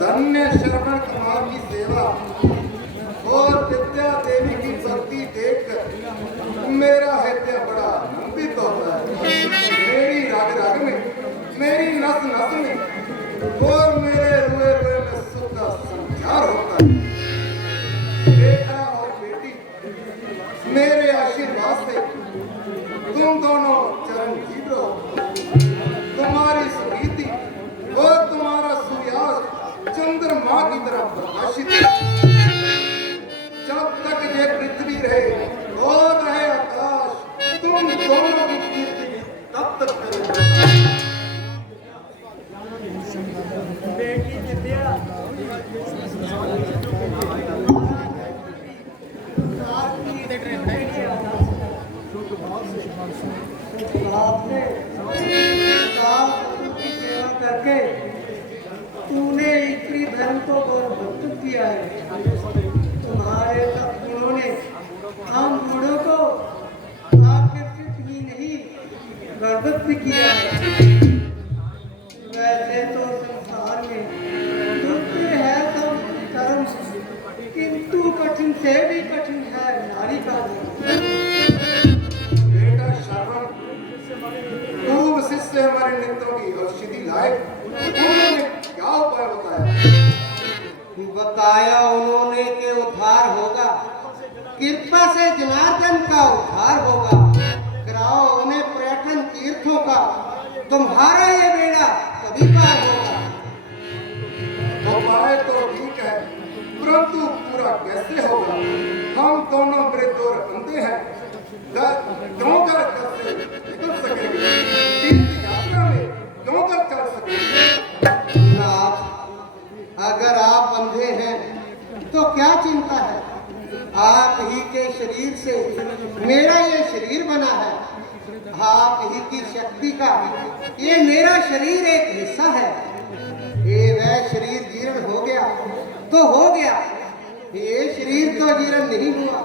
धन्य शरवण कुमार की सेवा और विद्या देवी की भक्ति देखकर मेरा हृदय बड़ा आनंदित होता है। मेरी राग राग में, मेरी नस नस में और मेरे रुए रुए में सुख का संचार होता है। बेटा और बेटी मेरे आशीर्वाद से तुम दोनों चरण जीत रहो। तुम्हारी सुनीति और तुम्हारा सूर्यास्त चंद्रमा की तरह प्रकाशित है। जब तक ये पृथ्वी रहे और रहे आकाश, तुम दोनों की कीर्ति किया है। तुम्हारे सब गुणों ने हम बूढ़ों को आकर्षित ही नहीं गर्वित भी किया है। वैसे तो संसार में दूसरे है सब कर्म, किंतु कठिन से भी कठिन है नारी का बेटा श्रवण, गुरु वशिष्ठ से हमारे नेत्रों की औषधि लाए, उन्होंने क्या उपाय बताया? बताया उन्होंने कि उद्धार होगा, कृपा से जनार्दन का उद्धार होगा। कराओ उन्हें पर्यटन तीर्थों का, तुम्हारा ये बेड़ा कभी पार होगा। उपाय तो ठीक है, परंतु पूरा कैसे होगा? हम दोनों वृद्ध और अंधे हैं, क्यों कर कैसे निकल सकेंगे? तीर्थ यात्रा में क्यों कर चल सकेंगे? नाथ, अगर आप अंधे हैं तो क्या चिंता है? आप ही के शरीर से मेरा ये शरीर बना है। आप ही की शक्ति का ये मेरा शरीर एक हिस्सा है। ये वह शरीर जीर्ण हो गया तो हो गया, ये शरीर तो जीर्ण नहीं हुआ।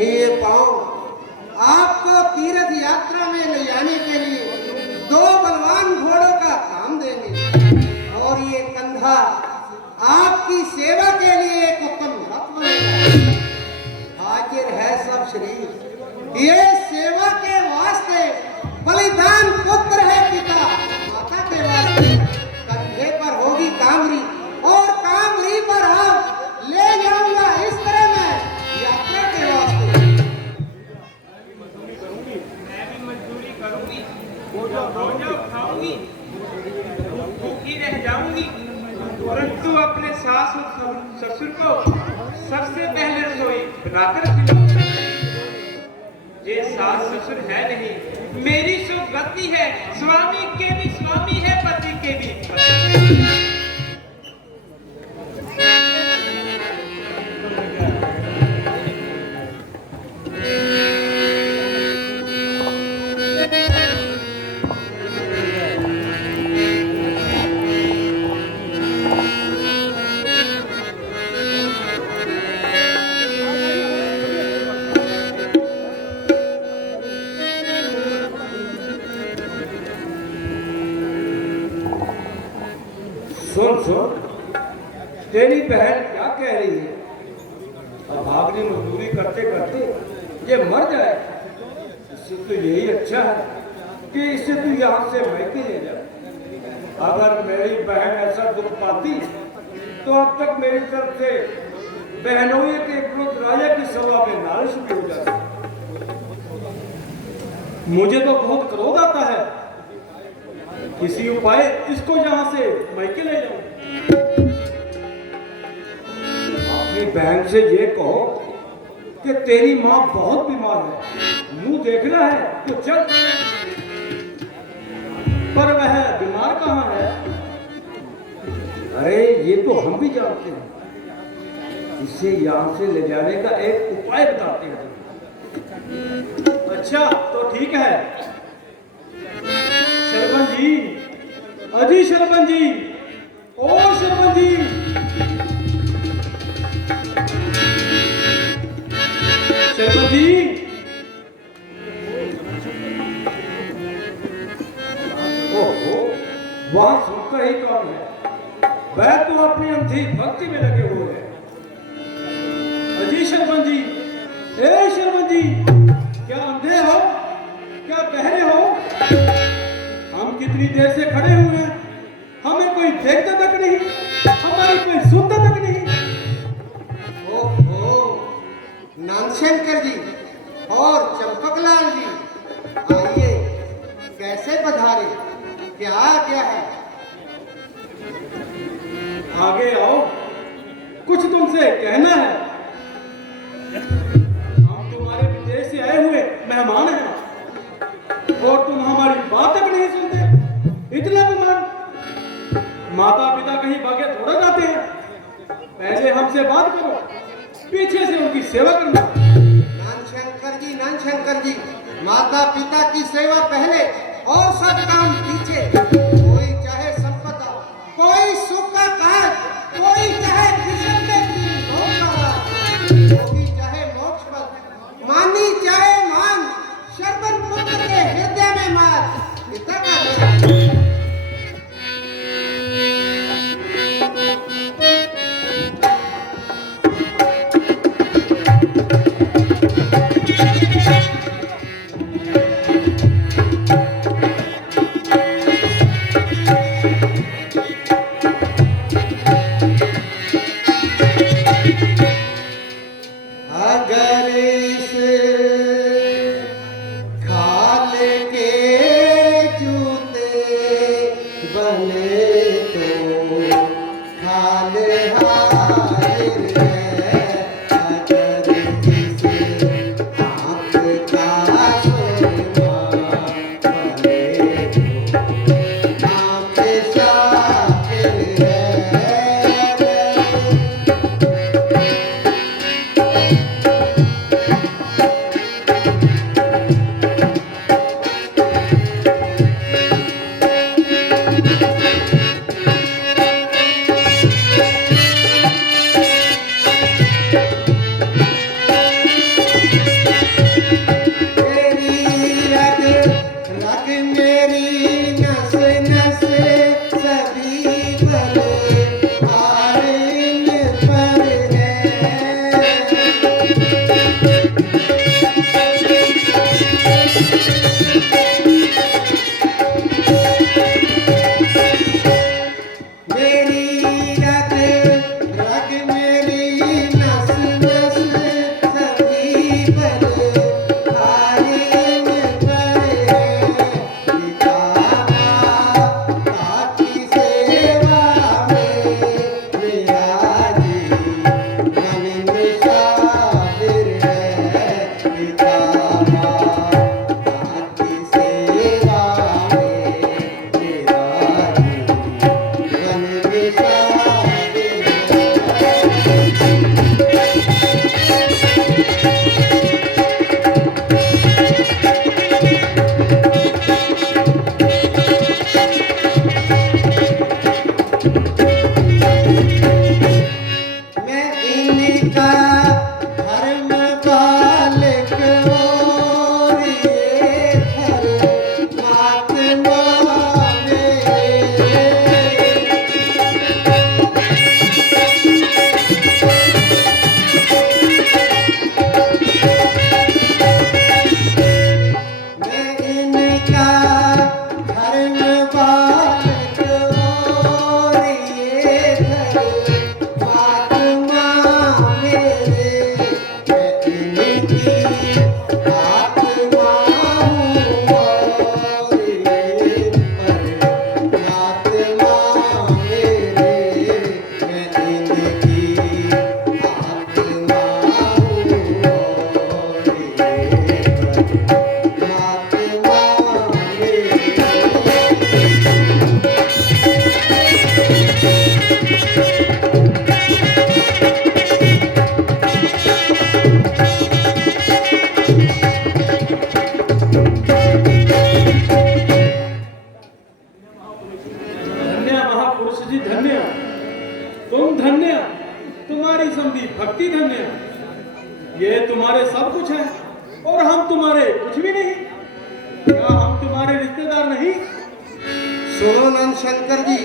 ये पांव आपको तीर्थ यात्रा में ले जाने के लिए 2 बलवान घोड़ों का काम देंगे, और ये कंधा आपकी सेवा के लिए एक उत्तम रथ बनेगा। हाजिर है सब शरीर ये सेवा के वास्ते, बलिदान पुत्र है पिता माता के वास्ते। कंधे पर होगी कामरी और कामरी पर हम ले जाऊंगा इस तरह मैं यात्रा के वास्ते। मैं भी मजदूरी करूंगी, बोझा उठाऊंगी, भूखी रह जाऊंगी, परंतु अपने सास और ससुर को सबसे पहले रसोई बनाकर खिलाऊंगी। ये सास ससुर है नहीं, मेरी सुगति है, स्वामी के भी स्वामी है, पति के भी पति। सुन, तेरी बहन क्या कह रही है? अब भागनी मजदूरी करते करते ये मर जाए, इससे तो यही अच्छा है कि इसे तू यहाँ से मैके ले जा। अगर मेरी बहन ऐसा दुख पाती तो अब तक मेरी तरफ से बहनोई के क्रोध राजा की सभा में नालिश भी हो जाती। मुझे तो बहुत क्रोध आता है, किसी उपाय इसको यहाँ से मैके ले जाऊं। अपनी बहन से ये कहो कि तेरी माँ बहुत बीमार है, मुंह देखना है तो चल। पर वह बीमार कहाँ है? अरे ये तो हम भी जानते हैं, इसे यहाँ से ले जाने का एक उपाय बताते हैं। अच्छा तो ठीक है। शरबन जी, अजी शरबन जी, ओ शरबन जी, शरबन जी, ओहो, वहां सुनकर ही कौन है? वह तो अपनी अंधी भक्ति में लगे हुए हैं। अजी शरबन जी, ए शरबन जी, क्या अंधे हो? क्या बहरे हो? हम कितनी देर से खड़े हुए हैं, हमें कोई देखता तक नहीं, हमारी कोई सुनता तक नहीं। ओहो, नानशंकर जी और चंपकलाल जी, आइए, कैसे पधारे? क्या है? आगे आओ, कुछ तुमसे कहना है। हम तुम्हारे विदेश से आए हुए मेहमान हैं और तुम हमारी बात तक नहीं सुनते। इतना गुमान, माता पिता कहीं भागे थोड़ा जाते हैं। पहले हमसे बात करो, पीछे से उनकी सेवा करना। नानशंकर जी, माता पिता की सेवा पहले और सब काम पीछे। कोई चाहे संपदा, कोई सुख का काज, कोई चाहे किस्मत में पिता का दया। अगर इस खाल के जूते बने तो खाल हाय रे। अगर इस आँख का सुरमा बने तो आँख शातिर है। मेरी रग रग मेरी नस नस सभी भले आरिन पर है। मेरी रग रग मेरी नस नस सभी भले आरिन पर है। पिता माता की सेवा में मेरा जीवन शातिर है। पिता माता की सेवा में मेरा जीवन शातिर है। मैं इनका धर्म बालक और ये धर्मात्मा मेरे। मैं इनका धर्म बालक और ये धर्मात्मा मेरे। मैं इनकी आत्मा हूँ और ये परमात्मा मेरे। मैं इनकी आत्मा हूँ और ये परमात्मा धन्य महापुरुष जी धन्य, तुम धन्य, तुम्हारी समधी भक्ति धन्य। ये तुम्हारे सब कुछ है और हम तुम्हारे कुछ भी नहीं। क्या हम तुम्हारे रिश्तेदार नहीं? सुनो नंद शंकर जी,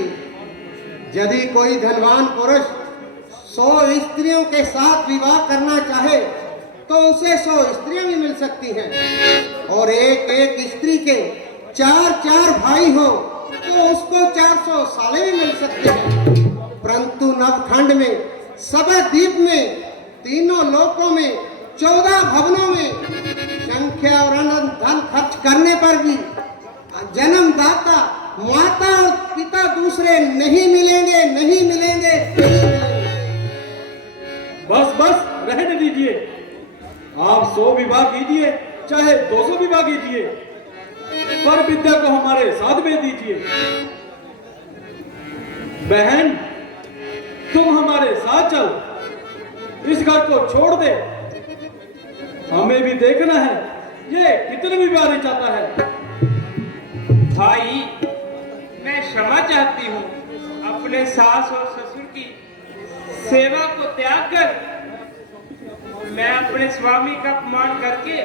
यदि कोई धनवान पुरुष 100 स्त्रियों के साथ विवाह करना चाहे तो उसे 100 स्त्रियां भी मिल सकती हैं और एक एक स्त्री के 4 भाई हो तो उसको 400 साले भी मिल सकते हैं। परंतु नवखंड में सबद्वीप में तीनों लोकों में 14 भवनों में संख्या और अनंत धन खर्च करने पर भी जन्मदाता माता और पिता दूसरे नहीं मिलेंगे, नहीं मिलेंगे। बस बस रहने दीजिए। आप 100 विवाह कीजिए चाहे 200 विवाह कीजिए, पर विद्या को हमारे साथ में दीजिए। बहन, तुम हमारे साथ चल, इस घर को छोड़ दे। हमें भी देखना है ये कितने विवाह चाहता है। भाई, मैं क्षमा चाहती हूँ। अपने सास और ससुर की सेवा को त्याग कर मैं अपने स्वामी का अपमान करके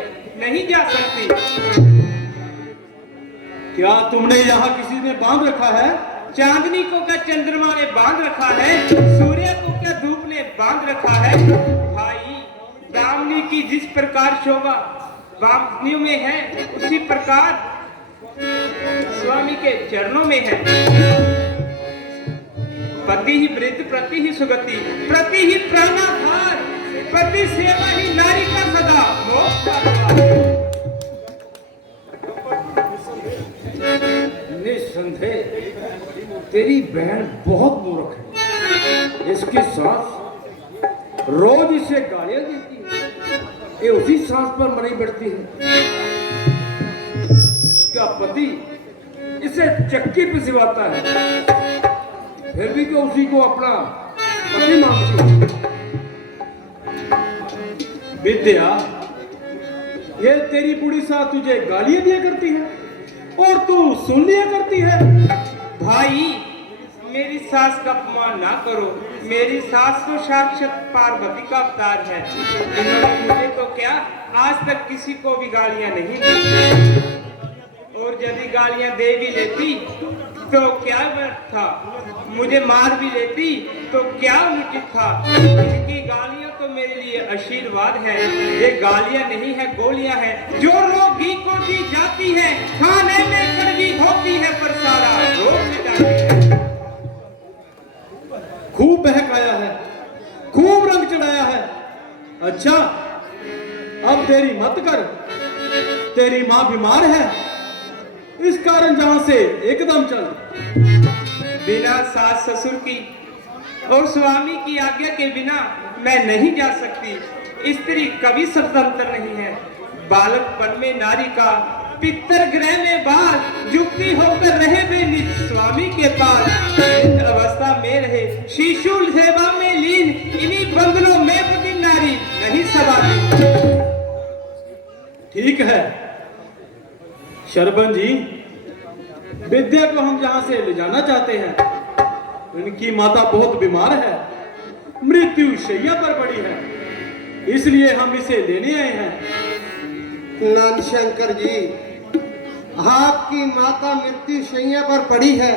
नहीं जा सकती। क्या तुमने यहाँ किसी ने बांध रखा है? चांदनी को क्या चंद्रमा ने बांध रखा है? सूर्य को क्या धूप ने बांध रखा है? भाई, दामनी की जिस प्रकार शोभा बांधनियों में है, उसी प्रकार स्वामी के चरणों में है। पति ही वृद्ध, प्रति ही सुगति, प्रति ही प्राणाधार, पति सेवा ही नारी का सदा मोक्ष का द्वार। निस्संदेह तेरी बहन बहुत मूर्ख है। इसकी सास रोज इसे गालियां देती है, ये उसी सास पर मरी बैठती है। इसका पति इसे चक्की पे सिवाता है, फिर भी तो उसी को अपना पति मानती है। विद्या, ये तेरी बुढ़ी सास तुझे गालियां दिया करती है और तू सुन लिया करती है। भाई, मेरी सास का अपमान ना करो। मेरी सास तो साक्षात पार्वती का अवतार है। इन्होंने मुझे तो क्या आज तक किसी को भी गालियां नहीं दी, और यदि गालियां दे भी लेती तो क्या व्यर्थ था, मुझे मार भी लेती तो क्या उचित था। इनकी गालियां तो मेरे लिए आशीर्वाद है। ये गालियां नहीं है, गोलियां हैं जो रोगी को दी जाती है। खाने में कड़वी होती है पर सारा रोग मिटाती है। खूब बहकाया है, खूब रंग चढ़ाया है। अच्छा, अब देरी मत कर, तेरी मां बीमार है, इस कारण जहां से एकदम चल। बिना सास ससुर की और स्वामी की आज्ञा के बिना मैं नहीं जा सकती। स्त्री कभी स्वतंत्र नहीं है। बालकपन में नारी का पितर गृह में बाल युक्ति होकर रहे वे निज स्वामी के पास। वृद्ध अवस्था में रहे शिशु सेवा में लीन, इन्हीं बंधनों में बंधी नारी नहीं सवारी। ठीक है शरबन जी, विद्या को हम जहां से ले जाना चाहते हैं, उनकी माता बहुत बीमार है, मृत्यु शैया पर पड़ी है, इसलिए हम इसे लेने आए हैं। नंद शंकर जी, आपकी माता मृत्यु शैया पर पड़ी है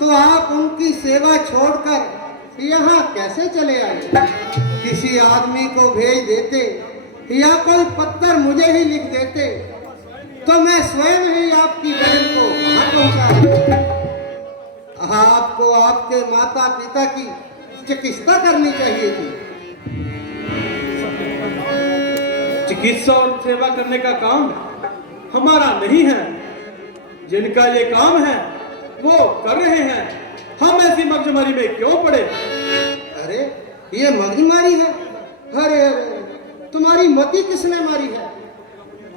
तो आप उनकी सेवा छोड़कर यहाँ कैसे चले आए? किसी आदमी को भेज देते या कोई पत्थर मुझे ही लिख देते तो मैं स्वयं ही आपकी बहन को वहां पहुंचा। आपको आपके माता पिता की चिकित्सा करनी चाहिए थी। चिकित्सा और सेवा करने का काम हमारा नहीं है। जिनका ये काम है वो कर रहे हैं, हम ऐसी मगजमारी में क्यों पड़े? अरे ये मगजमारी है? अरे अरे, तुम्हारी मति किसने मारी है?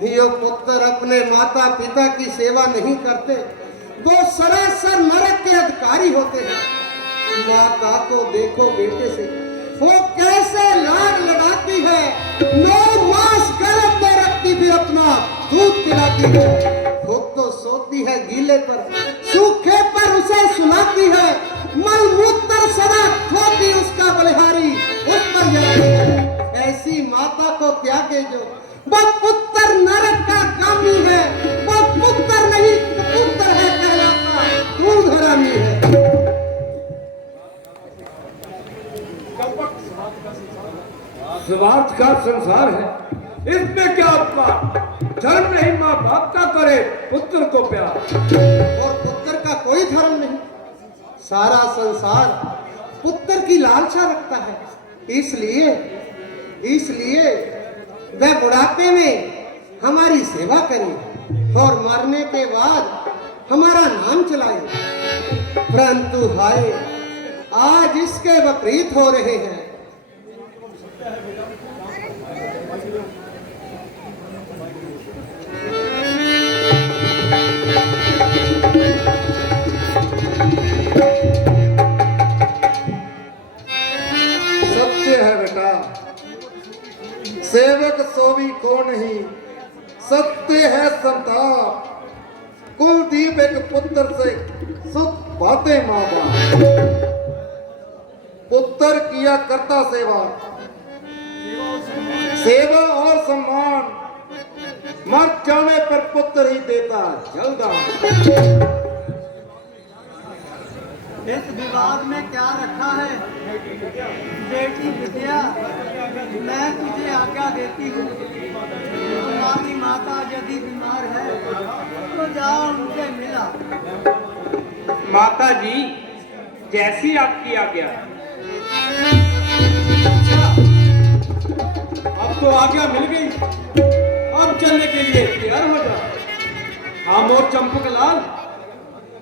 ये पुत्र अपने माता पिता की सेवा नहीं करते, वो सरासर नरक के अधिकारी होते हैं। माता को देखो बेटे से, वो कैसे लाड लगाती है, 9 मास गर्भ में रखती भी अपना दूध पिलाती है। खुद तो सोती है गीले पर, सूखे पर उसे सुलाती है, मलमूत्र सदा धोती उसका बलिहारी उस पर जाती है। ऐसी माता को त्यागे जो, वो पुत्र नरक का कामी है, वो पुत्र नहीं पुत्र है कहलाता, दूध हरामी है। स्वार्थ का संसार है, इसमें क्या अपमान? धर्म नहीं माँ बाप का करे पुत्र को प्यार, और पुत्र का कोई धर्म नहीं। सारा संसार पुत्र की लालसा रखता है। इसलिए वह बुढ़ापे में हमारी सेवा करे और मरने के बाद हमारा नाम चलाए। परंतु हाय, आज इसके विपरीत हो रहे हैं। सत्य है बेटा, सेवक सोवी को नहीं, सत्य है संताप। कुलदीप एक पुत्र से सुख पाते माँ बाप, पुत्र किया करता सेवा, सेवा और सम्मान मर जाने पर पुत्र ही देता जल्दा। इस विवाद में क्या रखा है? बेटी विद्या, मैं तुझे आज्ञा देती हूँ, तुम्हारी माता यदि बीमार है तो जाओ उनसे मिला। माता जी, जैसी आपकी आज्ञा। अब तो आज्ञा मिल गई, अब चलने के लिए तैयार हो जा। हम और चंपकलाल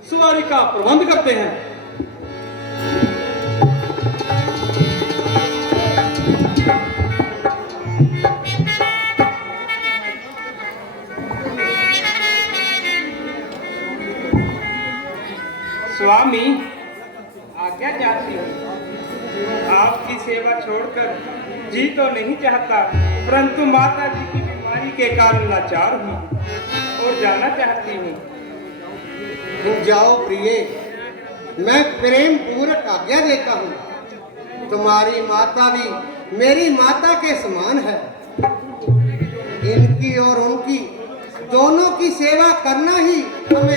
सवारी का प्रबंध करते हैं। स्वामी, आज्ञा चाहती हूँ। आपकी सेवा छोड़कर जी तो नहीं चाहता, परंतु माता जी की बीमारी के कारण लाचार हूँ और जाना चाहती हूँ। जाओ प्रिय, मैं प्रेम पूर्वक आज्ञा देता हूँ। तुम्हारी माता भी मेरी माता के समान है। इनकी और उनकी दोनों की सेवा करना ही हमें